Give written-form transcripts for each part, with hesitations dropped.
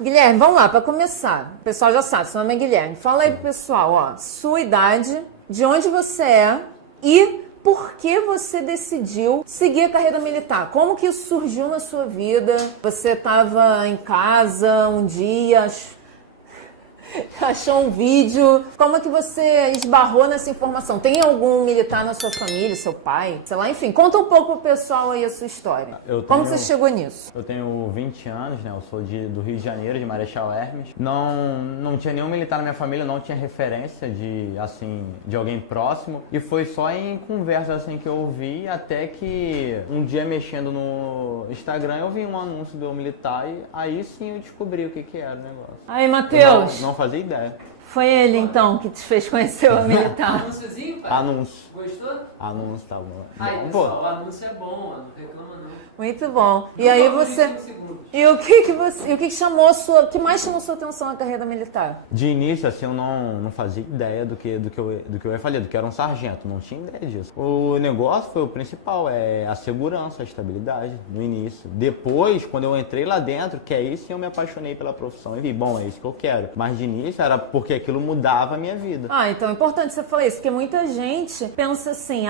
Guilherme, vamos lá, para começar. O pessoal já sabe, seu nome é Guilherme. Fala aí pro pessoal, ó, sua idade, de onde você é e por que você decidiu seguir a carreira militar? Como que isso surgiu na sua vida? Você estava em casa um dia, achou um vídeo? Como é que você esbarrou nessa informação? Tem algum militar na sua família, seu pai? Sei lá, enfim, conta um pouco pro pessoal aí a sua história. Como você chegou nisso? Eu tenho 20 anos, né? Eu sou do Rio de Janeiro, de Marechal Hermes. Não tinha nenhum militar na minha família, não tinha referência de alguém próximo. E foi só em conversas assim que eu ouvi, até que um dia mexendo no Instagram eu vi um anúncio do militar e aí sim eu descobri o que era o negócio. Aí, Matheus. Não fazia ideia. Foi ele, então, que te fez conhecer o militar. Anúnciozinho, pai? Anúncio. Gostou? Anúncio, tá bom. Aí, pessoal, o anúncio é bom, não reclama não. Muito bom. E aí você... E o que chamou o que mais chamou sua atenção na carreira militar? De início, assim, eu não fazia ideia do que eu ia fazer, do que era um sargento, não tinha ideia disso. O negócio foi o principal, é a segurança, a estabilidade, no início. Depois, quando eu entrei lá dentro, que aí sim eu me apaixonei pela profissão e vi, bom, é isso que eu quero. Mas de início era porque aquilo mudava a minha vida. Ah, então é importante você falar isso, porque muita gente pensa assim,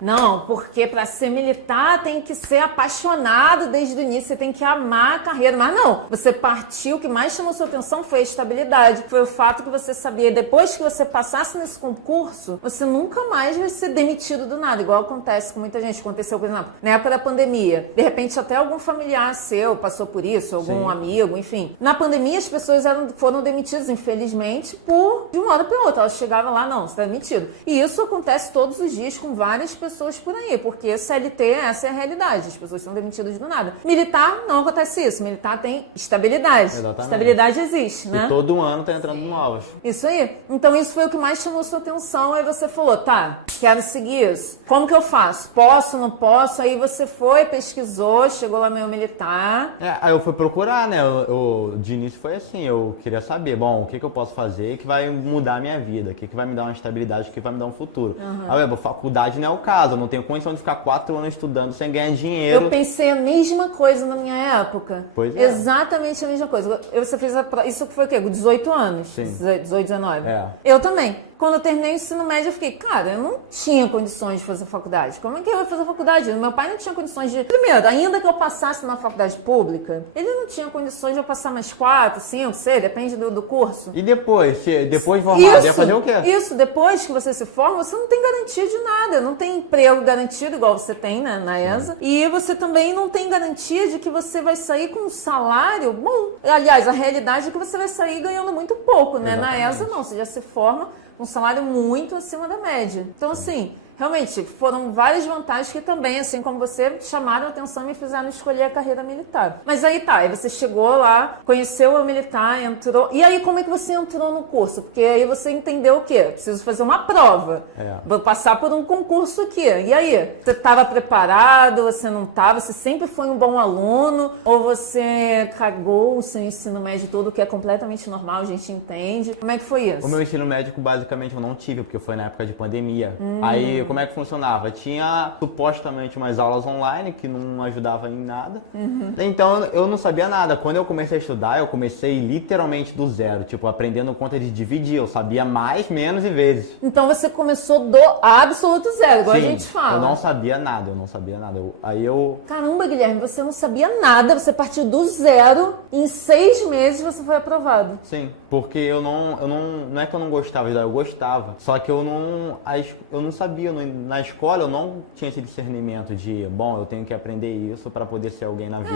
não, porque para ser militar tem que ser apaixonado desde o início, você tem que amar a carreira, mas não, você partiu, o que mais chamou sua atenção foi a estabilidade, foi o fato que você sabia, depois que você passasse nesse concurso, você nunca mais vai ser demitido do nada, igual acontece com muita gente, aconteceu, por exemplo, na época da pandemia, de repente até algum familiar seu passou por isso, algum amigo, enfim. Na pandemia as pessoas foram demitidas, infelizmente, de uma hora para outra, elas chegavam lá, não, você está demitido. E isso acontece todos os dias com várias pessoas por aí, porque CLT, essa é a realidade, as pessoas são demitidas do nada. Militar, não acontece isso. Militar tem estabilidade. Exatamente. Estabilidade existe, né? E todo ano tá entrando novos. Isso aí. Então isso foi o que mais chamou sua atenção. Aí você falou, tá, quero seguir isso. Como que eu faço? Posso, não posso? Aí você foi, pesquisou, chegou lá no meu militar. Aí eu fui procurar, né? De início foi assim, eu queria saber, bom, o que eu posso fazer que vai mudar a minha vida, o que vai me dar uma estabilidade, o que vai me dar um futuro. Aí eu, faculdade não é o caso, eu não tenho condição de ficar 4 anos estudando sem ganhar dinheiro. Eu pensei a mesma coisa na minha época. Pois é. Exatamente a mesma coisa. Você fez isso foi o quê? Com 18 anos? Sim. 18, 19? É. Eu também. Quando eu terminei o ensino médio, eu fiquei, cara, eu não tinha condições de fazer faculdade. Como é que eu ia fazer faculdade? Meu pai não tinha condições de... Primeiro, ainda que eu passasse numa faculdade pública, ele não tinha condições de eu passar mais 4, 5, 6, depende do curso. E depois formado, ia fazer o quê? Isso, depois que você se forma, você não tem garantia de nada. Não tem emprego garantido, igual você tem, né, na ESA. E você também não tem garantia de que você vai sair com um salário bom. Aliás, a realidade é que você vai sair ganhando muito pouco, né? Exatamente. Na ESA, não. Você já se forma um salário muito acima da média. Então, assim, realmente, foram várias vantagens que também, assim como você, chamaram a atenção e me fizeram escolher a carreira militar. Mas aí tá, aí você chegou lá, conheceu o militar, entrou... E aí, como é que você entrou no curso? Porque aí você entendeu o quê? Preciso fazer uma prova. Vou passar por um concurso aqui. E aí? Você estava preparado? Você não estava? Você sempre foi um bom aluno? Ou você cagou o seu ensino médio todo, que é completamente normal, a gente entende? Como é que foi isso? O meu ensino médico, basicamente, eu não tive, porque foi na época de pandemia. Aí, como é que funcionava? Tinha supostamente umas aulas online que não ajudavam em nada. Então eu não sabia nada. Quando eu comecei a estudar, eu comecei literalmente do zero, tipo, aprendendo conta de dividir. Eu sabia mais, menos e vezes. Então você começou do absoluto zero, igual Sim, a gente fala. eu não sabia nada, Aí eu... Caramba, Guilherme, você não sabia nada, você partiu do zero, em 6 meses você foi aprovado. Sim, porque eu não é que eu não gostava de estudar, eu gostava. Só que eu não sabia, na escola eu não tinha esse discernimento de, bom, eu tenho que aprender isso para poder ser alguém na vida.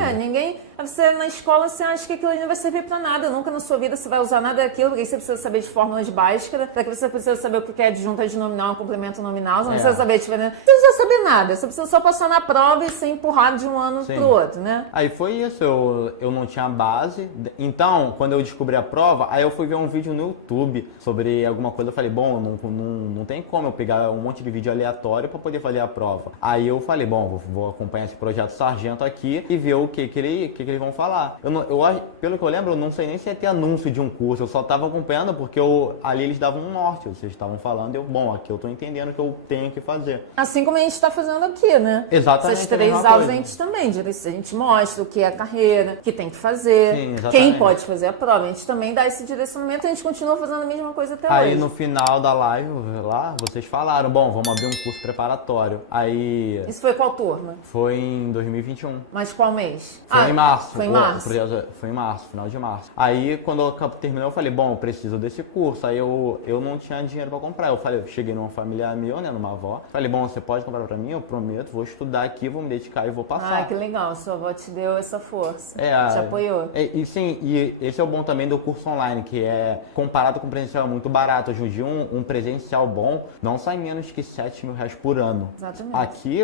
Você na escola você acha que aquilo não vai servir para nada, nunca na sua vida você vai usar nada daquilo, porque você precisa saber de fórmulas básicas, para que você precisa saber o que é adjunta de nominal, complemento nominal, você não precisa saber diferença, você não precisa saber nada, você precisa só passar na prova e ser empurrado de um ano pro outro, né? Aí foi isso, eu não tinha base, então quando eu descobri a prova, aí eu fui ver um vídeo no YouTube sobre alguma coisa, eu falei, bom, não tem como eu pegar um monte de vídeo aleatório para poder fazer a prova. Aí eu falei, bom, vou acompanhar esse projeto Sargento aqui e ver o que eles vão falar. Pelo que eu lembro, eu não sei nem se ia ter anúncio de um curso, eu só estava acompanhando porque ali eles davam um norte, vocês estavam falando, aqui eu tô entendendo o que eu tenho que fazer. Assim como a gente está fazendo aqui, né? Exatamente. Essas 3 aulas a gente também, a gente mostra o que é a carreira, o que tem que fazer, Sim, quem pode fazer a prova. A gente também dá esse direcionamento e a gente continua fazendo a mesma coisa até hoje. Aí no final da live lá, vocês falaram, bom, vamos abrir um curso preparatório. Aí... Isso foi qual turma? Foi em 2021. Mas qual mês? Foi em março. Foi em março? Foi em março, final de março. Aí quando eu terminou, eu falei, bom, eu preciso desse curso. Aí eu não tinha dinheiro pra comprar. Eu cheguei numa família minha, né, numa avó. Falei, bom, você pode comprar pra mim? Eu prometo, vou estudar aqui, vou me dedicar e vou passar. Ah, que legal, sua avó te deu essa força, te apoiou. E esse é o bom também do curso online, que é, comparado com o presencial, é muito barato. Hoje em dia, um presencial bom não sai menos que R$7.000 por ano. Exatamente. Aqui,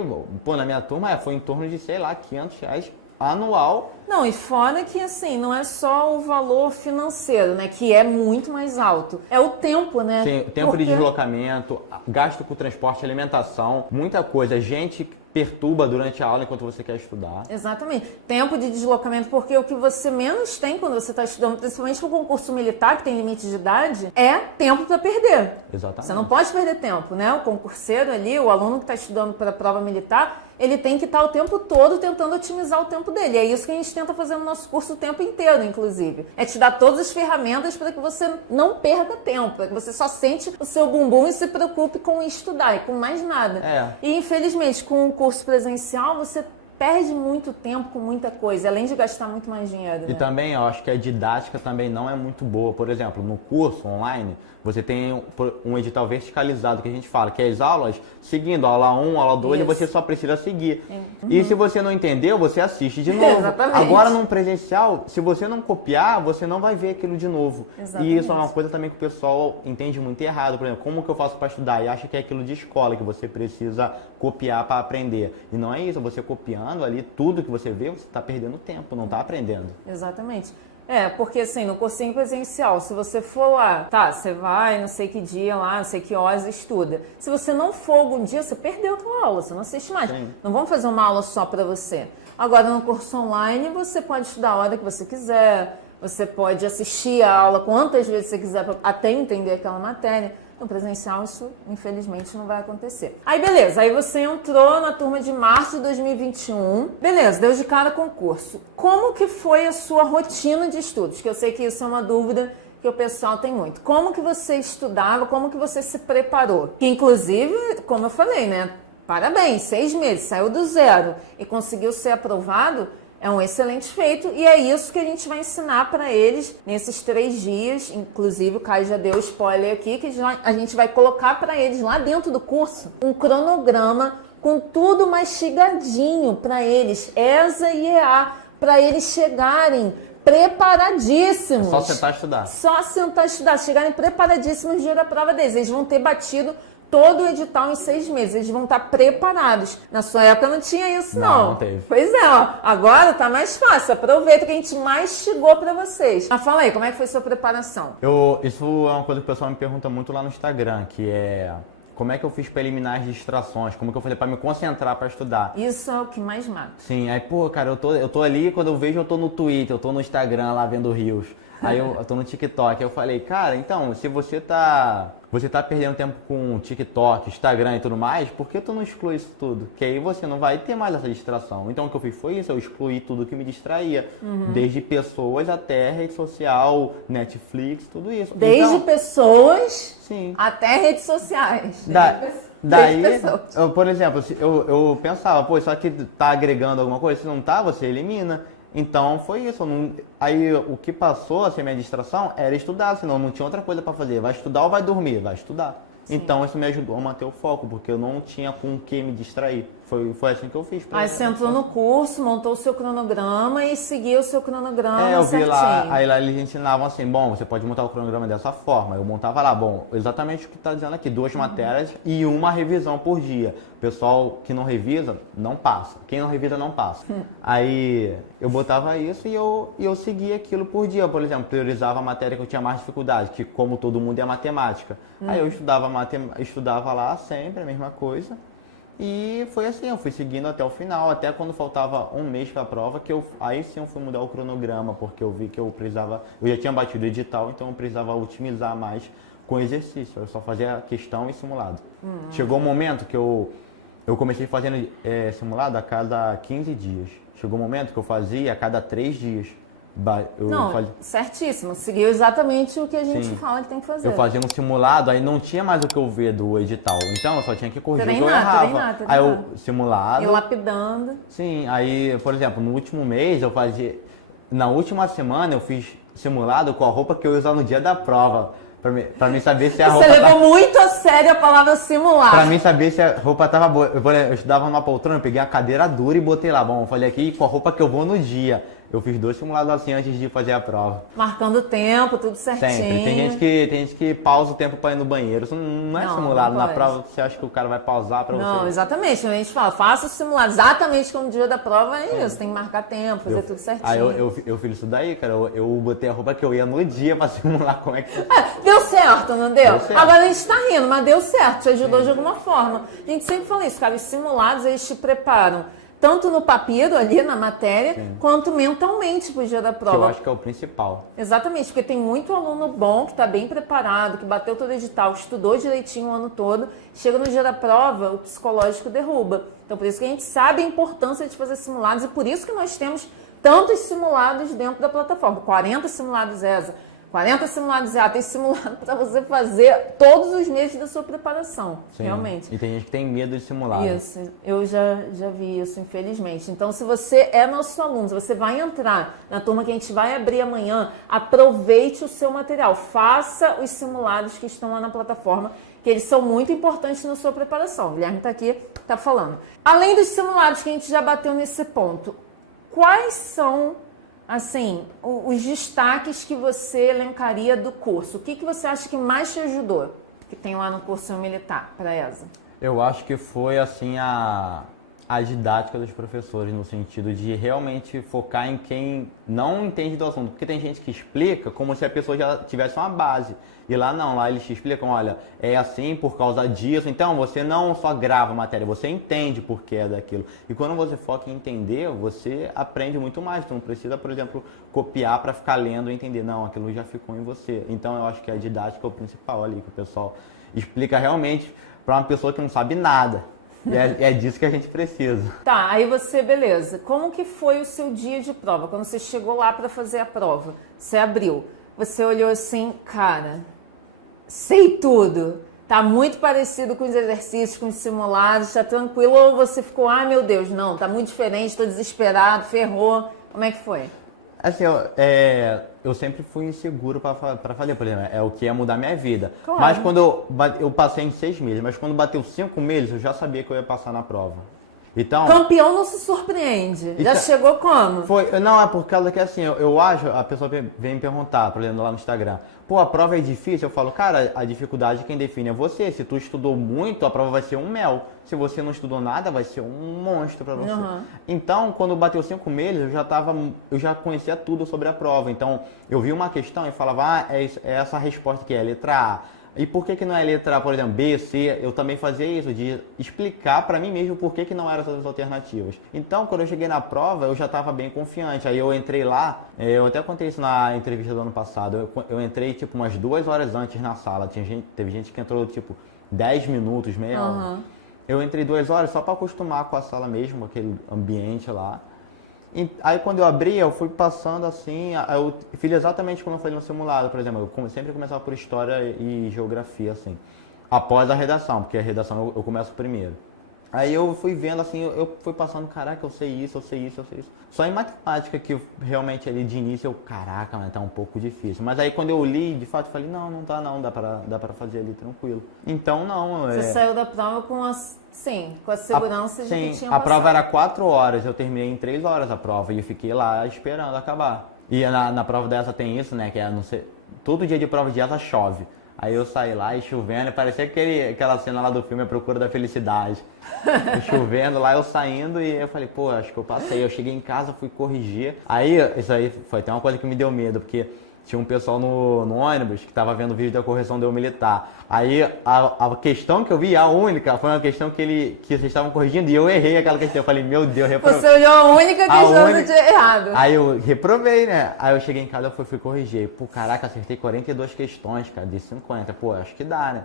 na minha turma, foi em torno de, sei lá, R$500 anual. Não, e fora que, assim, não é só o valor financeiro, né, que é muito mais alto. É o tempo, né? Sim, tempo de deslocamento, gasto com transporte, alimentação, muita coisa. Gente perturba durante a aula enquanto você quer estudar. Exatamente. Tempo de deslocamento, porque o que você menos tem quando você está estudando, principalmente no concurso militar, que tem limite de idade, é tempo para perder. Exatamente. Você não pode perder tempo, né? O concurseiro ali, o aluno que está estudando para a prova militar, ele tem que estar o tempo todo tentando otimizar o tempo dele. É isso que a gente tenta fazer no nosso curso o tempo inteiro, inclusive. É te dar todas as ferramentas para que você não perda tempo, para que você só sente o seu bumbum e se preocupe com estudar e com mais nada. E, infelizmente, com o curso presencial, você perde muito tempo com muita coisa, além de gastar muito mais dinheiro. E também, eu acho que a didática também não é muito boa. Por exemplo, no curso online, você tem um edital verticalizado que a gente fala, que é as aulas seguindo, aula 1, aula 2, e você só precisa seguir. E se você não entendeu, você assiste de novo. Exatamente. Agora, num presencial, se você não copiar, você não vai ver aquilo de novo. Exatamente. E isso é uma coisa também que o pessoal entende muito errado. Por exemplo, como que eu faço para estudar? E acha que é aquilo de escola, que você precisa copiar para aprender. E não é isso, você copiando ali tudo que você vê, você está perdendo tempo, não está aprendendo. Exatamente. Porque assim, no cursinho presencial, se você for lá, você vai, não sei que dia lá, não sei que horas estuda. Se você não for algum dia, você perdeu a tua aula, você não assiste mais. Sim. Não vamos fazer uma aula só para você. Agora, no curso online, você pode estudar a hora que você quiser, você pode assistir a aula quantas vezes você quiser até entender aquela matéria. No presencial, isso, infelizmente, não vai acontecer. Aí, beleza. Aí você entrou na turma de março de 2021. Beleza, deu de cara com o curso. Como que foi a sua rotina de estudos? Que eu sei que isso é uma dúvida que o pessoal tem muito. Como que você estudava? Como que você se preparou? Que, inclusive, como eu falei, né? Parabéns, 6 meses, saiu do zero e conseguiu ser aprovado. É um excelente feito e é isso que a gente vai ensinar para eles nesses 3 dias. Inclusive, o Caio já deu spoiler aqui, que a gente vai colocar para eles lá dentro do curso um cronograma com tudo mastigadinho para eles, ESA e EA, para eles chegarem preparadíssimos. É só sentar e estudar. Só sentar e estudar, chegarem preparadíssimos no dia da prova deles. Eles vão ter batido todo o edital em 6 meses, eles vão estar preparados. Na sua época não tinha isso, não. Não teve. Pois é, agora tá mais fácil. Aproveita que a gente mastigou pra vocês. Mas fala aí, como é que foi sua preparação? Isso é uma coisa que o pessoal me pergunta muito lá no Instagram, que é... Como é que eu fiz para eliminar as distrações? Como que eu falei para me concentrar para estudar? Isso é o que mais mata. Tá aí, cara, eu tô ali, quando eu vejo, eu tô no Twitter, eu tô no Instagram lá vendo Reels. Aí eu tô no TikTok. Eu falei, cara, então, se você tá perdendo tempo com TikTok, Instagram e tudo mais, por que tu não exclui isso tudo? Que aí você não vai ter mais essa distração. Então o que eu fiz foi isso, eu excluí tudo que me distraía. Desde pessoas até rede social, Netflix, tudo isso. Desde pessoas sim, até redes sociais. Daí, por exemplo, eu pensava, pô, isso aqui tá agregando alguma coisa? Se não tá, você elimina. Então foi isso. Aí o que passou a ser minha distração era estudar, senão não tinha outra coisa para fazer. Vai estudar ou vai dormir? Vai estudar. Sim. Então isso me ajudou a manter o foco, porque eu não tinha com o que me distrair. Foi assim que eu fiz. Aí você entrou no curso, montou o seu cronograma e seguiu o seu cronograma eu vi certinho. lá, aí lá eles ensinavam assim, bom, você pode montar o cronograma dessa forma. Eu montava lá, bom, exatamente o que está dizendo aqui, 2 matérias e uma revisão por dia. O pessoal que não revisa, não passa. Quem não revisa, não passa. Aí eu botava isso e eu seguia aquilo por dia. Por exemplo, priorizava a matéria que eu tinha mais dificuldade, que como todo mundo é matemática. Aí eu estudava lá sempre, a mesma coisa. E foi assim, eu fui seguindo até o final, até quando faltava um mês para a prova, aí sim eu fui mudar o cronograma, porque eu vi que eu já tinha batido o edital, então eu precisava otimizar mais com exercício, eu só fazia questão e simulado. Chegou um momento que eu comecei fazendo simulado a cada 15 dias, chegou um momento que eu fazia a cada 3 dias. Certíssimo. Seguiu exatamente o que a gente fala que tem que fazer. Eu fazia um simulado, aí não tinha mais o que eu ver do edital. Então eu só tinha que corrigir o que eu errava. Treinar. Aí eu simulado. E lapidando. Sim, aí, por exemplo, no último mês eu fazia. Na última semana eu fiz simulado com a roupa que eu ia usar no dia da prova. Pra mim saber se a roupa. Você levou muito a sério a palavra simular. Pra mim saber se a roupa tava boa. Eu estudava numa poltrona, eu peguei a cadeira dura e botei lá. Bom, eu falei aqui com a roupa que eu vou no dia. Eu fiz 2 simulados assim antes de fazer a prova. Marcando o tempo, tudo certinho. Sempre. Tem gente que pausa o tempo para ir no banheiro. Isso não é simulado. Na prova você acha que o cara vai pausar para você. Não, exatamente. A gente fala, faça o simulado exatamente como o dia da prova, é isso. Tem que marcar tempo, fazer tudo certinho. Aí eu fiz isso daí, cara. Eu botei a roupa que eu ia no dia para simular como é que... Deu certo, não deu? Deu certo. Agora a gente tá rindo, mas deu certo. Te ajudou de alguma forma. A gente sempre fala isso, cara. Os simulados, eles te preparam tanto no papiro, ali na matéria, quanto mentalmente pro dia da prova. Que eu acho que é o principal. Exatamente, porque tem muito aluno bom, que está bem preparado, que bateu todo o edital, estudou direitinho o ano todo, chega no dia da prova, o psicológico derruba. Então, por isso que a gente sabe a importância de fazer simulados e por isso que nós temos tantos simulados dentro da plataforma. 40 simulados ESA, 40 simulados EA, tem simulado para você fazer todos os meses da sua preparação, Sim. realmente. E tem gente que tem medo de simulado. Isso, eu já vi isso, infelizmente. Então, se você é nosso aluno, se você vai entrar na turma que a gente vai abrir amanhã, aproveite o seu material, faça os simulados que estão lá na plataforma, que eles são muito importantes na sua preparação. O Guilherme está aqui, está falando. Além dos simulados que a gente já bateu nesse ponto, quais são, assim, os destaques que você elencaria do curso? O que você acha que mais te ajudou, que tem lá no curso militar, para a ESA? Eu acho que foi, assim, a didática dos professores, no sentido de realmente focar em quem não entende do assunto. Porque tem gente que explica como se a pessoa já tivesse uma base. E lá não, lá eles te explicam, olha, é assim por causa disso. Então, você não só grava a matéria, você entende por que é daquilo. E quando você foca em entender, você aprende muito mais. Tu não precisa, por exemplo, copiar para ficar lendo e entender. Não, aquilo já ficou em você. Então, eu acho que a didática é o principal ali, que o pessoal explica realmente para uma pessoa que não sabe nada. E é disso que a gente precisa. Tá, aí você, beleza. Como que foi o seu dia de prova? Quando você chegou lá para fazer a prova, você abriu, você olhou assim, cara, sei tudo. Tá muito parecido com os exercícios, com os simulados, tá tranquilo? Ou você ficou, ai meu Deus, não, tá muito diferente, tô desesperado, ferrou. Como é que foi? Assim, eu sempre fui inseguro para fazer, por exemplo, é o que ia mudar minha vida. Claro. Mas quando eu passei em 6 meses, mas quando bateu 5 meses, eu já sabia que eu ia passar na prova. Então, campeão não se surpreende. Já chegou como? Não, é por causa que assim, eu acho, a pessoa vem me perguntar, por exemplo, lá no Instagram, pô, a prova é difícil? Eu falo, cara, a dificuldade quem define é você. Se tu estudou muito, a prova vai ser um mel. Se você não estudou nada, vai ser um monstro pra você. Uhum. Então, quando bateu 5 meses, eu já conhecia tudo sobre a prova. Então, eu vi uma questão e falava, é essa resposta que é a letra A. E por que não é letra A, por exemplo, B, C? Eu também fazia isso, de explicar para mim mesmo por que não eram essas alternativas. Então, quando eu cheguei na prova, eu já estava bem confiante. Aí eu entrei lá, eu até contei isso na entrevista do ano passado, eu entrei tipo umas 2 horas antes na sala. Teve gente que entrou tipo 10 minutos, meia hora. Eu entrei 2 horas só para acostumar com a sala mesmo, aquele ambiente lá. Aí quando eu abri, eu fui passando assim, eu fiz exatamente como eu falei no simulado, por exemplo, eu sempre começava por história e geografia, assim, após a redação, porque a redação eu começo primeiro. Aí eu fui vendo assim, eu fui passando, caraca, eu sei isso, eu sei isso, eu sei isso. Só em matemática que realmente ali de início caraca, mas tá um pouco difícil. Mas aí quando eu li, de fato, eu falei, não tá não, dá pra fazer ali tranquilo. Então não, Você saiu da prova com a segurança de que tinha a prova passado. era 4 horas, eu terminei em 3 horas a prova e eu fiquei lá esperando acabar. E na prova dessa tem isso, né, que é, não sei, todo dia de prova de asa chove. Aí eu saí lá e chovendo, parecia aquela cena lá do filme A Procura da Felicidade. Chovendo lá, eu saindo e eu falei, pô, acho que eu passei. Eu cheguei em casa, fui corrigir. Aí, isso aí foi até uma coisa que me deu medo, porque tinha um pessoal no ônibus que tava vendo o vídeo da correção do eu militar. Aí a questão que eu vi, a única, foi uma questão que vocês estavam corrigindo e eu errei aquela questão. Eu falei, meu Deus, reprovei. Você olhou a única questão do dia errado. Aí eu reprovei, né? Aí eu cheguei em casa, eu fui corrigir. Pô, caraca, acertei 42 questões, cara, de 50. Pô, acho que dá, né?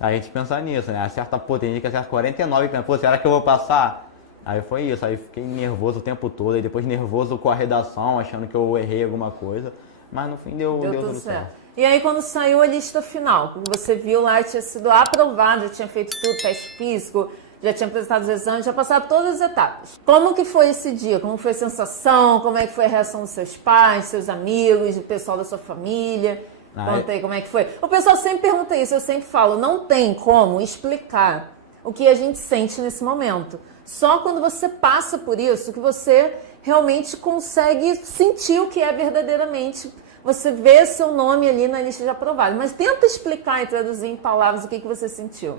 Aí a gente pensa nisso, né? Acerta, pô, tem gente que acerta 49, pô, será que eu vou passar? Aí foi isso, aí fiquei nervoso o tempo todo, aí depois nervoso com a redação, achando que eu errei alguma coisa. Mas no fim deu tudo certo. E aí quando saiu a lista final, você viu lá, tinha sido aprovado, já tinha feito tudo, teste físico, já tinha apresentado os exames, já passado todas as etapas. Como que foi esse dia? Como foi a sensação? Como é que foi a reação dos seus pais, seus amigos, do pessoal da sua família? Conta aí como é que foi. O pessoal sempre pergunta isso, eu sempre falo, não tem como explicar o que a gente sente nesse momento. Só quando você passa por isso que você realmente consegue sentir o que é verdadeiramente. Você vê seu nome ali na lista de aprovados. Mas tenta explicar e traduzir em palavras o que você sentiu.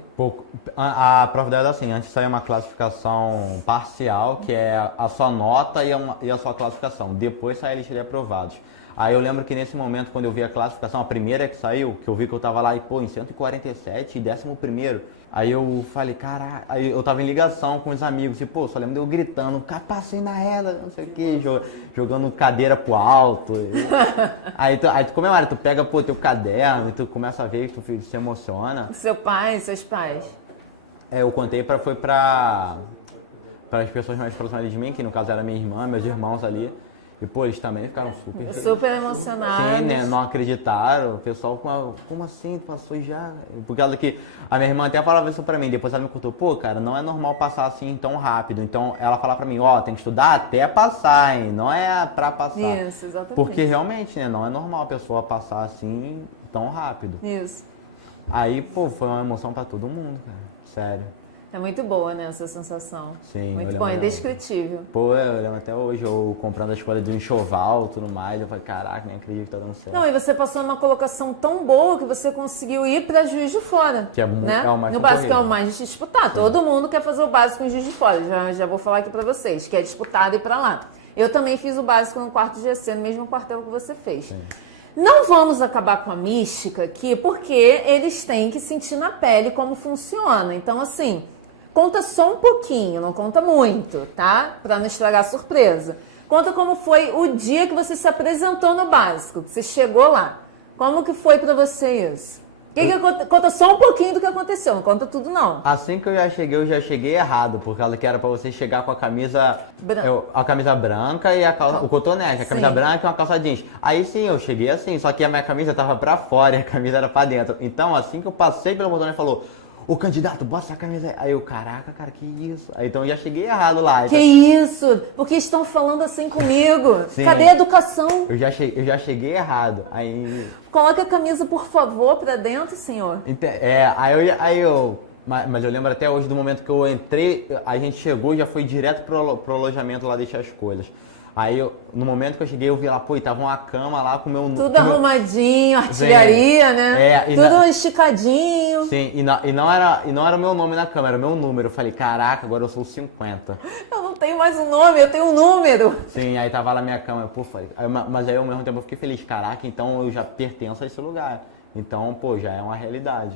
A prova dela é assim, antes saiu uma classificação parcial, que é a sua nota e a sua classificação. Depois sai a lista de aprovados. Aí eu lembro que nesse momento, quando eu vi a classificação, a primeira que saiu, que eu vi que eu tava lá e, pô, em 147 e 11º, aí eu falei, caraca, aí eu tava em ligação com os amigos e, pô, só lembro de eu gritando, passei na reta, não sei o que, jogando cadeira pro alto. Aí tu comemora, tu pega, pô, teu caderno e tu começa a ver, tu se emociona. Seu pai, seus pais? Eu contei foi para as pessoas mais próximas de mim, que no caso era minha irmã, meus irmãos ali. E, pô, eles também ficaram super emocionados. Sim, né? Não acreditaram. O pessoal, como assim? Passou já? Por causa que a minha irmã até falava isso pra mim. Depois ela me contou, pô, cara, não é normal passar assim tão rápido. Então, ela falava pra mim, tem que estudar até passar, hein? Não é pra passar. Isso, exatamente. Porque realmente, né? Não é normal a pessoa passar assim tão rápido. Isso. Aí, pô, foi uma emoção pra todo mundo, cara. Sério. É muito boa, né, essa sensação. Sim. Muito bom, indescritível. Pô, eu lembro até hoje, eu comprando as coisas do enxoval e tudo mais, eu falei, caraca, nem acredito que tá dando certo. Não, e você passou numa colocação tão boa que você conseguiu ir pra Juiz de Fora. Que é, né? é o mais No básico é o mais disputado. Sim. Todo mundo quer fazer o básico em Juiz de Fora. Já vou falar aqui pra vocês, que é disputado ir pra lá. Eu também fiz o básico no quarto GC, no mesmo quartel que você fez. Sim. Não vamos acabar com a mística aqui, porque eles têm que sentir na pele como funciona. Então, assim, conta só um pouquinho, não conta muito, tá? Pra não estragar a surpresa. Conta como foi o dia que você se apresentou no básico, que você chegou lá. Como que foi pra você isso? Conta só um pouquinho do que aconteceu, não conta tudo não. Assim que eu já cheguei errado, por causa que era pra você chegar com a camisa a camisa branca e o cotonete, a camisa branca e uma calça jeans. Aí sim, eu cheguei assim, só que a minha camisa tava pra fora e a camisa era pra dentro. Então assim que eu passei pelo botão, ele falou, o candidato, bota essa camisa aí. Aí eu, caraca, cara, que isso? Aí então eu já cheguei errado lá. Que isso? Por que estão falando assim comigo? Sim. Cadê a educação? Eu já cheguei errado. Aí... Coloque a camisa, por favor, pra dentro, senhor. Mas eu lembro até hoje do momento que eu entrei, a gente chegou e já foi direto pro alojamento lá deixar as coisas. Aí, no momento que eu cheguei, eu vi lá, pô, e tava uma cama lá com o meu... Tudo arrumadinho, artilharia, né? Tudo esticadinho. Sim, e não era o meu nome na cama, era o meu número. Eu falei, caraca, agora eu sou o 50. Eu não tenho mais um nome, eu tenho um número. Sim, aí tava lá na minha cama, eu, pô, falei... Mas aí, ao mesmo tempo, eu fiquei feliz. Caraca, então eu já pertenço a esse lugar. Então, pô, já é uma realidade.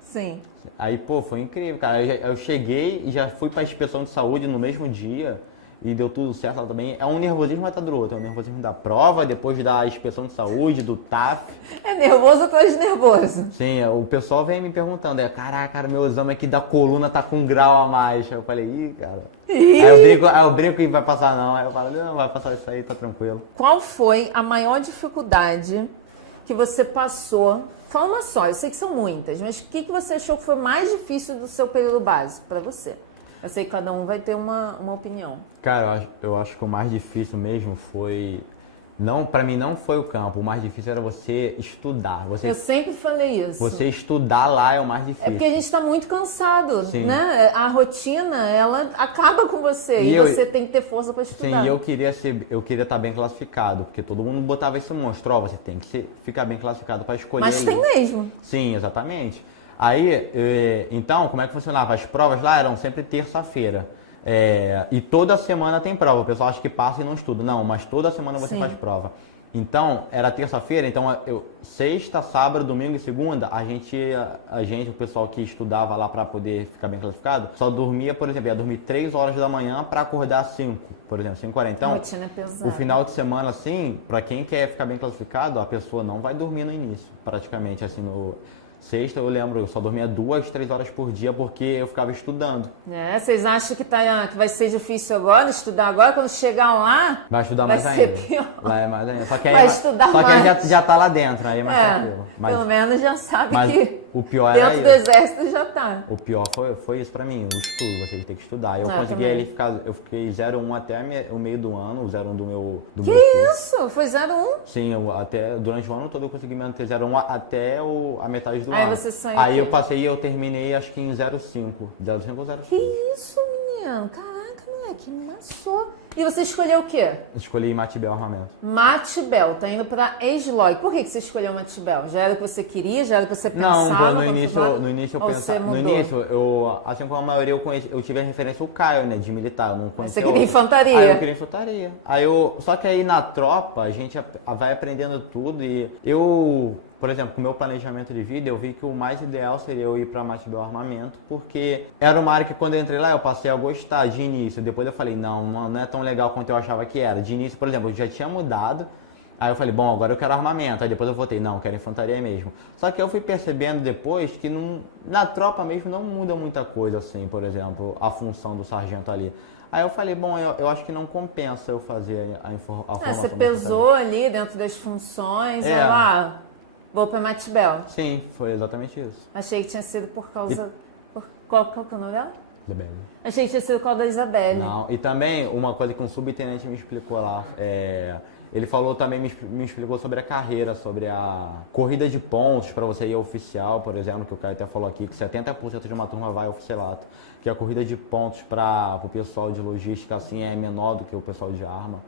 Sim. Aí, pô, foi incrível, cara. Eu cheguei e já fui pra inspeção de saúde no mesmo dia. E deu tudo certo lá também. É um nervosismo atrás do outro. É o nervosismo da prova, depois da inspeção de saúde, do TAF. É nervoso atrás de nervoso. Sim, o pessoal vem me perguntando. Caraca, meu exame aqui da coluna tá com um grau a mais. Aí eu falei, ih, cara. Aí eu brinco que vai passar não. Aí eu falo, não, vai passar isso aí, tá tranquilo. Qual foi a maior dificuldade que você passou? Fala uma só, eu sei que são muitas, mas o que você achou que foi mais difícil do seu período básico pra você? Eu sei que cada um vai ter uma opinião. Cara, eu acho que o mais difícil mesmo foi... Não, pra mim não foi o campo, o mais difícil era você estudar. Eu sempre falei isso. Você estudar lá é o mais difícil. É porque a gente está muito cansado, Sim. né? A rotina, ela acaba com você e você tem que ter força para estudar. Sim, eu queria estar bem classificado, porque todo mundo botava esse monstro, ó, você tem que ficar bem classificado para escolher. Mas tem mesmo. Sim, exatamente. Aí, então, como é que funcionava? As provas lá eram sempre terça-feira. E toda semana tem prova. O pessoal acha que passa e não estuda. Não, mas toda semana você faz prova. Então, era terça-feira, então sexta, sábado, domingo e segunda, a gente, o pessoal que estudava lá para poder ficar bem classificado, só dormia, por exemplo, ia dormir 3 horas da manhã para acordar 5, por exemplo, 5h40. Então, a rotina é pesada. O final de semana, assim, para quem quer ficar bem classificado, a pessoa não vai dormir no início, praticamente, assim, no... Sexta, eu lembro, eu só dormia 2, 3 horas por dia porque eu ficava estudando. Vocês acham que vai ser difícil agora, estudar agora? Quando chegar lá, vai estudar mais vai ainda. ser pior. Lá é mais ainda. Só que aí, vai estudar só mais. Que aí já tá lá dentro, aí é mais tranquilo. Pelo menos já sabe mas que o pior dentro do exército já tá. O pior foi isso pra mim, o estudo, você tem que estudar. Eu eu fiquei 0,1 até o meio do ano, o 0,1 do meu curso. Isso? Foi 0,1? Sim, durante o ano todo eu consegui manter 0,1 até a metade do ano. Aí você saiu. Aí eu passei e eu terminei acho que em 0,5. 0,5 ou 0,6. Que isso, menino? Caraca, moleque, maçou. E você escolheu o quê? Escolhi Matibel Armamento. Matibel, tá indo pra ex-log. Por que você escolheu Matibel? Já era o que você queria? Já era o que você pensava? Não, no início eu pensava. No início, assim como a maioria eu tive a referência o Caio, né, de militar. Eu não conhecia. Você queria infantaria? Aí eu queria infantaria. Só que aí na tropa a gente vai aprendendo tudo e por exemplo, com o meu planejamento de vida, eu vi que o mais ideal seria eu ir para Matibel Armamento, porque era uma área que quando eu entrei lá, eu passei a gostar de início. Depois eu falei, não é tão legal quanto eu achava que era. De início, por exemplo, eu já tinha mudado. Aí eu falei, bom, agora eu quero armamento. Aí depois eu voltei, não, eu quero infantaria mesmo. Só que eu fui percebendo depois que na tropa mesmo não muda muita coisa, assim, por exemplo, a função do sargento ali. Aí eu falei, bom, eu acho que não compensa eu fazer a formação. Você pesou ali dentro das funções, olha lá. Vou pra Matibel. Sim, foi exatamente isso. Achei que tinha sido por causa... Qual que é o nome dela? Isabelle. Achei que tinha sido por causa da Isabelle. Não, e também uma coisa que um subtenente me explicou lá, ele falou também, me explicou sobre a carreira, sobre a corrida de pontos para você ir oficial, por exemplo, que o Caio até falou aqui, que 70% de uma turma vai ao oficialato, que a corrida de pontos para o pessoal de logística assim é menor do que o pessoal de arma.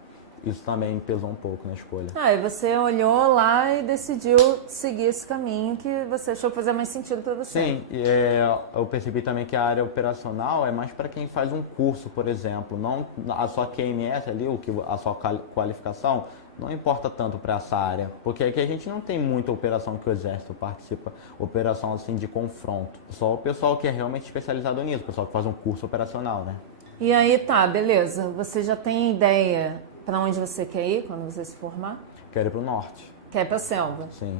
Isso também pesou um pouco na escolha. E você olhou lá e decidiu seguir esse caminho que você achou que fazia mais sentido para você. Sim, eu percebi também que a área operacional é mais para quem faz um curso, por exemplo. Não a sua QMS ali, a sua qualificação, não importa tanto para essa área. Porque aqui a gente não tem muita operação que o Exército participa, operação assim de confronto. Só o pessoal que é realmente especializado nisso, o pessoal que faz um curso operacional, né? E aí tá, beleza. Você já tem ideia para onde você quer ir quando você se formar? Quero ir pro norte. Quer ir pra selva? Sim.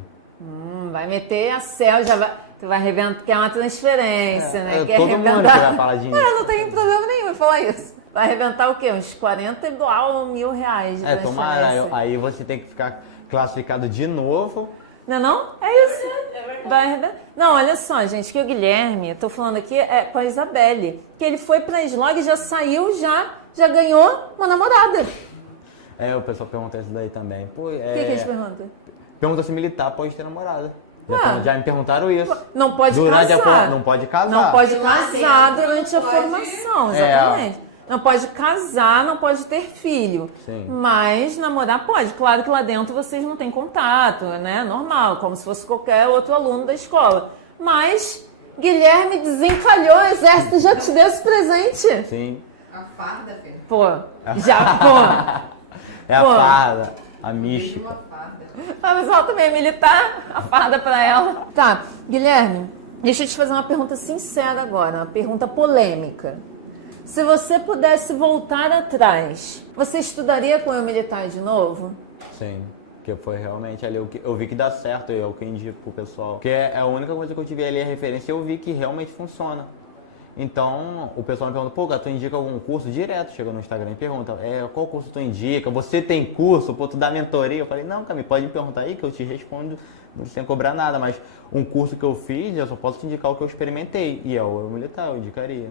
Vai meter a selva, tu vai arrebentar, quer uma transferência, né? Quer todo arrebentar... mundo que vai falar de não tem problema nenhum em falar isso. Vai arrebentar o quê? Uns 40 mil reais de transferência. Tomara, aí você tem que ficar classificado de novo. Não? É isso. Vai arrebentar. Não, olha só, gente, que o Guilherme, eu tô falando aqui com a Isabelle, que ele foi pra Slog, já saiu, já ganhou uma namorada. O pessoal pergunta isso daí também. O que eles perguntam? Pergunta se militar pode ter namorada. Já me perguntaram isso. Não pode casar. Não pode casar. Não pode casar durante a formação, exatamente. Não pode casar, não pode ter filho. Sim. Mas namorar pode. Claro que lá dentro vocês não têm contato, né? Normal, como se fosse qualquer outro aluno da escola. Mas Guilherme desencalhou, o exército já te deu esse presente. Sim. A farda, filho. É a farda, a mística. Uma farda. Mas ela também é militar, a farda pra ela. Tá, Guilherme, deixa eu te fazer uma pergunta sincera agora, uma pergunta polêmica. Se você pudesse voltar atrás, você estudaria com o militar de novo? Sim, porque foi realmente ali, eu vi que dá certo, eu que indico pro pessoal. Porque é a única coisa que eu tive ali, a referência, eu vi que realmente funciona. Então, o pessoal me pergunta, pô, tu indica algum curso? Direto, chega no Instagram e pergunta, qual curso tu indica? Você tem curso? Pô, tu dá mentoria? Eu falei, não, Cami, pode me perguntar aí que eu te respondo sem cobrar nada, mas um curso que eu fiz, eu só posso te indicar o que eu experimentei. E é o militar, eu indicaria.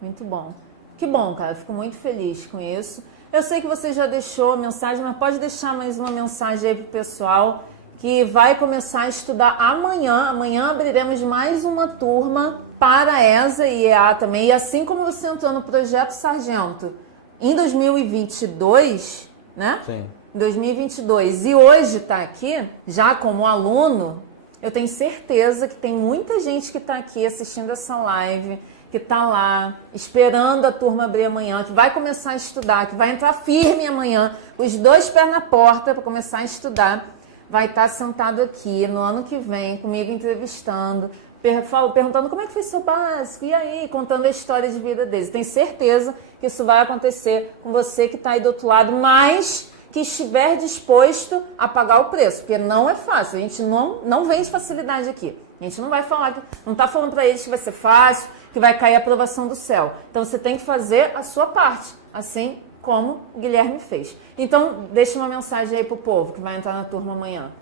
Muito bom. Que bom, cara. Fico muito feliz com isso. Eu sei que você já deixou a mensagem, mas pode deixar mais uma mensagem aí pro pessoal que vai começar a estudar amanhã. Amanhã abriremos mais uma turma para a ESA e EA também. E assim como você entrou no Projeto Sargento em 2022, né? Sim. Em 2022. E hoje está aqui, já como aluno, eu tenho certeza que tem muita gente que está aqui assistindo essa live, que está lá esperando a turma abrir amanhã, que vai começar a estudar, que vai entrar firme amanhã, com os 2 pés na porta para começar a estudar, vai estar sentado aqui no ano que vem, comigo entrevistando, perguntando como é que foi seu básico, e aí, contando a história de vida deles. Tenho certeza que isso vai acontecer com você que está aí do outro lado, mas que estiver disposto a pagar o preço, porque não é fácil, a gente não vende facilidade aqui. A gente não vai falar, não está falando para eles que vai ser fácil, que vai cair a aprovação do céu. Então você tem que fazer a sua parte, assim como o Guilherme fez. Então deixa uma mensagem aí pro povo que vai entrar na turma amanhã.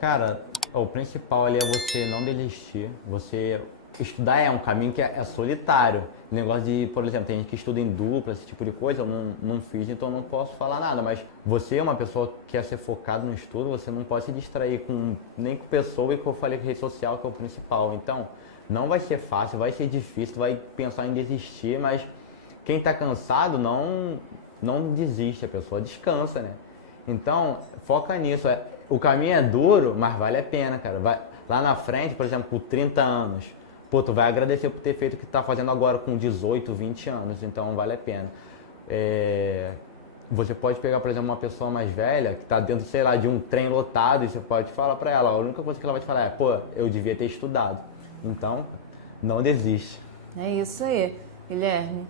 Cara, o principal ali é você não desistir. Você estudar é um caminho que é solitário. O negócio de, por exemplo, tem gente que estuda em dupla, esse tipo de coisa, eu não fiz, então não posso falar nada. Mas você é uma pessoa que quer ser focado no estudo, você não pode se distrair nem com pessoa e que eu falei com rede social, que é o principal. Então, não vai ser fácil, vai ser difícil, vai pensar em desistir, mas quem está cansado não desiste, a pessoa descansa, né? Então, foca nisso. O caminho é duro, mas vale a pena, cara. Lá na frente, por exemplo, com 30 anos, pô, tu vai agradecer por ter feito o que tu tá fazendo agora com 18, 20 anos, então vale a pena. Você pode pegar, por exemplo, uma pessoa mais velha que tá dentro, sei lá, de um trem lotado e você pode falar pra ela, a única coisa que ela vai te falar é, pô, eu devia ter estudado. Então, não desiste. É isso aí, Guilherme.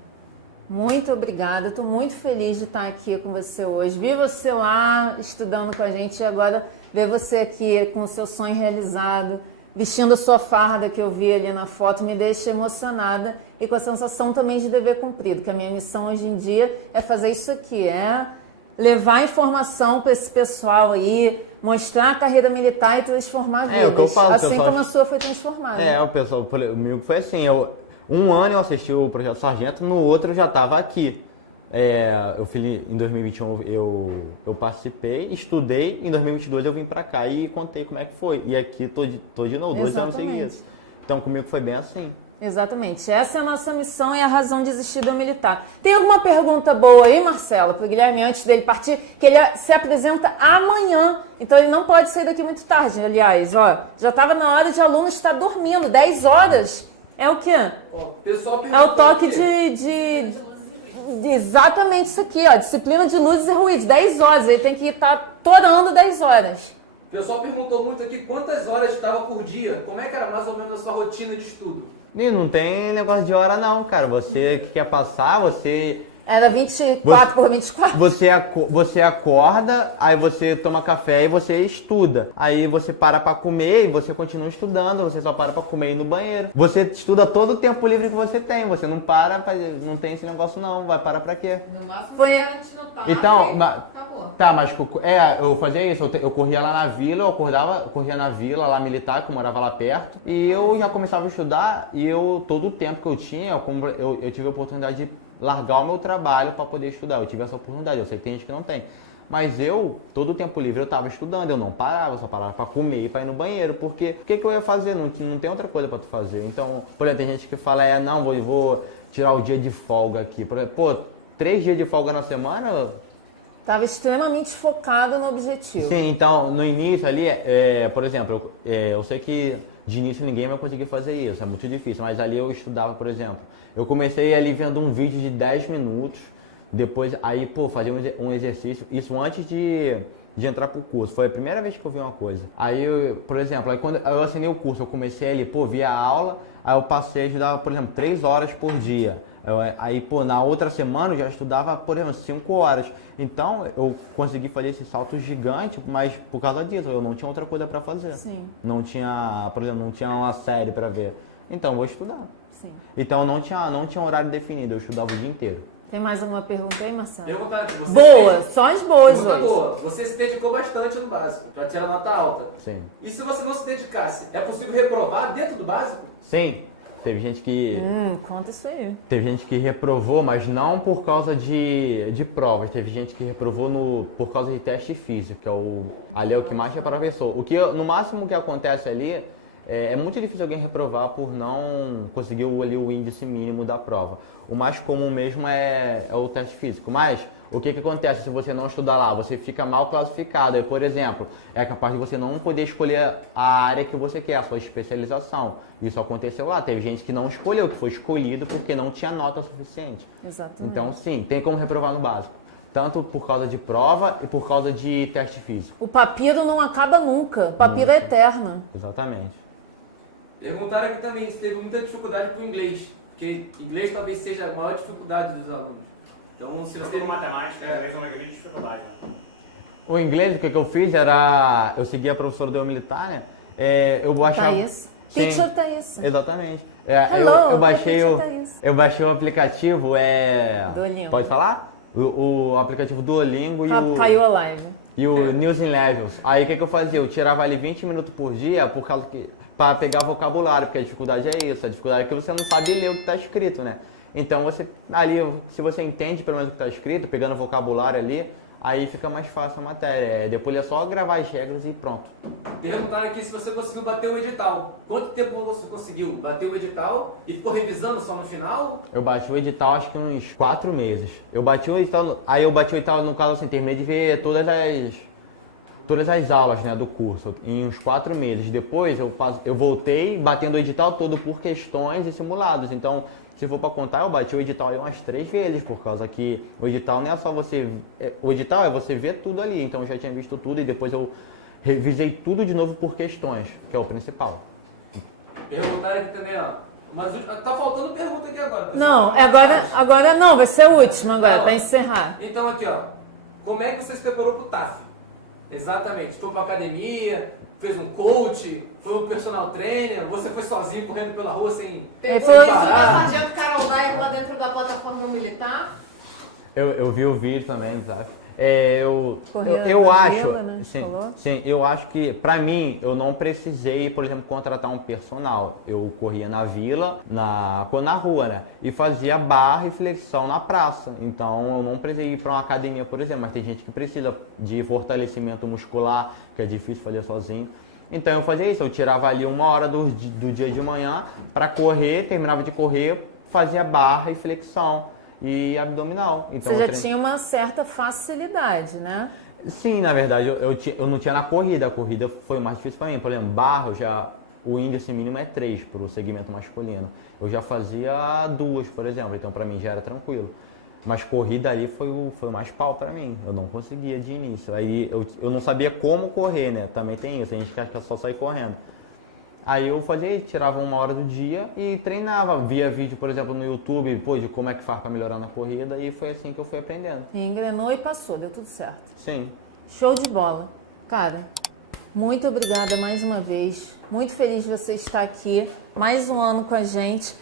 Muito obrigada, estou muito feliz de estar aqui com você hoje. Vi você lá estudando com a gente e agora ver você aqui com o seu sonho realizado, vestindo a sua farda que eu vi ali na foto, me deixa emocionada e com a sensação também de dever cumprido, que a minha missão hoje em dia é fazer isso aqui, é levar informação para esse pessoal aí, mostrar a carreira militar e transformar vidas, o que eu falo, assim pessoal, como a sua foi transformada. O pessoal, comigo foi assim, um ano eu assisti o Projeto Sargento, no outro eu já estava aqui. Eu fiz, em 2021 eu participei, estudei, em 2022 eu vim para cá e contei como é que foi. E aqui tô de novo, 2 anos seguidos. Então comigo foi bem assim. Exatamente. Essa é a nossa missão e a razão de existir do militar. Tem alguma pergunta boa aí, Marcelo, para o Guilherme, antes dele partir? Que ele se apresenta amanhã, então ele não pode sair daqui muito tarde. Aliás, ó, já estava na hora de aluno estar dormindo, 10 horas. É o quê? É o toque de exatamente isso aqui, ó, disciplina de luzes e ruídos, 10 horas. Ele tem que estar torando 10 horas. O pessoal perguntou muito aqui quantas horas estava por dia, como é que era mais ou menos a sua rotina de estudo? E não tem negócio de hora não, cara. Você que quer passar, você... Era 24 por 24? Você acorda, aí você toma café e você estuda. Aí você para pra comer e você continua estudando, você só para pra comer e ir no banheiro. Você estuda todo o tempo livre que você tem, você não para, não tem esse negócio não, vai parar pra quê? No máximo Foi notar, então, acabou. Tá, mas eu fazia isso, eu corria lá na vila, corria na vila lá militar, que eu morava lá perto, e eu já começava a estudar, e todo o tempo que eu tinha, eu tive a oportunidade de largar o meu trabalho para poder estudar. Eu tive essa oportunidade, eu sei que tem gente que não tem. Mas todo o tempo livre eu estava estudando, eu não parava, eu só parava para comer e para ir no banheiro, porque o que eu ia fazer? Não tem outra coisa para tu fazer. Então, por exemplo, tem gente que fala, não, vou tirar o dia de folga aqui. Por exemplo, pô, 3 dias de folga na semana... Estava extremamente focado no objetivo. Sim, então, no início ali, por exemplo, eu sei que de início ninguém vai conseguir fazer isso, é muito difícil, mas ali eu estudava, por exemplo, eu comecei ali vendo um vídeo de 10 minutos, depois aí, fazia um exercício, isso antes de entrar pro curso, foi a primeira vez que eu vi uma coisa. Aí, por exemplo, aí quando eu assinei o curso, eu comecei ali, vi a aula, aí eu passei a estudar, por exemplo, 3 horas por dia. Aí, na outra semana eu já estudava, por exemplo, 5 horas. Então, eu consegui fazer esse salto gigante, mas por causa disso, eu não tinha outra coisa para fazer. Sim. Não tinha, por exemplo, não tinha uma série para ver. Então, vou estudar. Sim. Então, não tinha horário definido, eu estudava o dia inteiro. Tem mais alguma pergunta aí, Marcelo? Você Boa, só as boas pergunta hoje. boa. Você se dedicou bastante no básico, para tirar nota alta. Sim. E se você não se dedicasse, é possível reprovar dentro do básico? Sim. Teve gente que Conta isso aí. Teve gente que reprovou, mas não por causa de provas. Teve gente que reprovou por causa de teste físico, que ali é o que mais reprovou. No máximo que acontece ali, é muito difícil alguém reprovar por não conseguir ali o índice mínimo da prova. O mais comum mesmo é o teste físico. Mas o que acontece se você não estudar lá? Você fica mal classificado. Aí, por exemplo, é capaz de você não poder escolher a área que você quer, a sua especialização. Isso aconteceu lá. Teve gente que não escolheu, que foi escolhido porque não tinha nota suficiente. Exatamente. Então, sim, tem como reprovar no básico. Tanto por causa de prova e por causa de teste físico. O papiro não acaba nunca. O papiro é eterno. Exatamente. Perguntaram aqui também se teve muita dificuldade com o inglês, porque inglês talvez seja a maior dificuldade dos alunos. Então, se você... matemática, inglês é uma grande dificuldade. O inglês, o que eu fiz era... Eu segui a professora do militar, né? Eu baixava... Thaís. Sim, Teacher Thaís. exatamente. Hello, eu baixei teacher o Thaís. eu baixei o aplicativo, Duolingo. Pode falar? O aplicativo Duolingo Caiu a live. e o News in Levels. Aí o que eu fazia? Eu tirava ali 20 minutos por dia por causa que para pegar vocabulário, porque a dificuldade é isso. A dificuldade é que você não sabe ler o que está escrito, né? Então você ali, se você entende pelo menos o que está escrito, pegando vocabulário ali, aí fica mais fácil a matéria. Depois é só gravar as regras e pronto. Perguntaram aqui se você conseguiu bater o edital. Quanto tempo você conseguiu bater o edital e ficou revisando só no final? Eu bati o edital acho que uns 4 meses. Eu bati o edital, aí eu bati o edital no caso assim, terminei de ver todas as aulas, né, do curso em uns 4 meses. Depois eu voltei batendo o edital todo por questões e simulados. Então, se for para contar, eu bati o edital aí umas 3 vezes, por causa que o edital não é só você... O edital é você ver tudo ali, então eu já tinha visto tudo e depois eu revisei tudo de novo por questões, que é o principal. Perguntaram aqui também, ó. Mas tá faltando pergunta aqui agora. pessoal. Não, agora não, vai ser a última agora, para encerrar. Então aqui, ó. Como é que você se preparou pro TAF? Exatamente. Foi pra academia, fez um coach, foi um personal trainer, você foi sozinho correndo pela rua sem Ele Foi foi- parar? fazendo Carol Dyer lá dentro da plataforma militar. Eu vi o vídeo também, sabe? Correndo Eu na acho, vila, né? sim, Falou? sim, eu acho que pra mim eu não precisei, por exemplo, contratar um personal. Eu corria na vila, na rua, né? E fazia barra e flexão na praça. Então eu não precisei ir pra uma academia, por exemplo, mas tem gente que precisa de fortalecimento muscular, que é difícil fazer sozinho. Então eu fazia isso, eu tirava ali 1 hora do dia de manhã pra correr, terminava de correr, fazia barra e flexão e abdominal. Então, Você já tinha uma certa facilidade, né? Sim, na verdade, eu não tinha na corrida. A corrida foi mais difícil para mim. Por exemplo, barra, o índice mínimo é 3 para o segmento masculino. Eu já fazia 2, por exemplo, então para mim já era tranquilo. Mas corrida ali foi mais pau para mim. Eu não conseguia de início. Aí eu não sabia como correr, né? Também tem isso. A gente acha que é só sair correndo. Aí eu fazia, tirava 1 hora do dia e treinava. Via vídeo, por exemplo, no YouTube, de como é que faz para melhorar na corrida. E foi assim que eu fui aprendendo. E engrenou e passou, deu tudo certo. Sim. Show de bola. Cara, muito obrigada mais uma vez. Muito feliz de você estar aqui mais um ano com a gente.